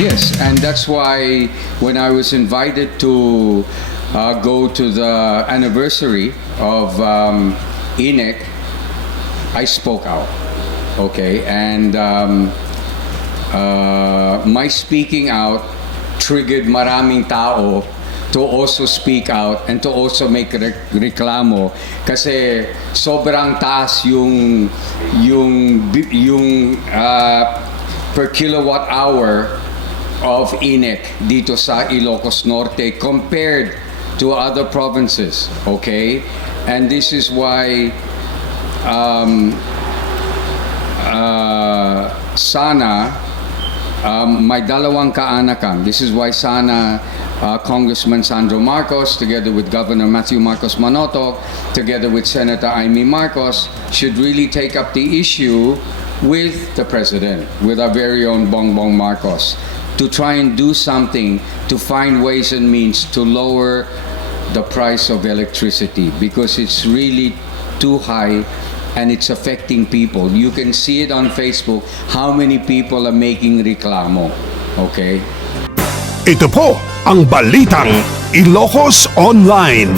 Yes, and that's why when I was invited to go to the anniversary of INEC, I spoke out. Okay, and my speaking out triggered maraming tao to also speak out and to also make reklamo kasi sobrang taas yung per kilowatt hour of INEC dito sa Ilocos Norte compared to other provinces, okay? And this is why sana may dalawang kaanakan. This is why sana Congressman Sandro Marcos, together with Governor Matthew Marcos Manotoc, together with Senator Imee Marcos, should really take up the issue with the President, with our very own Bongbong Marcos, to try and do something to find ways and means to lower the price of electricity because it's really too high and it's affecting people. You can see it on Facebook how many people are making reklamo. Okay? Ito po ang Balitang Ilocos Online.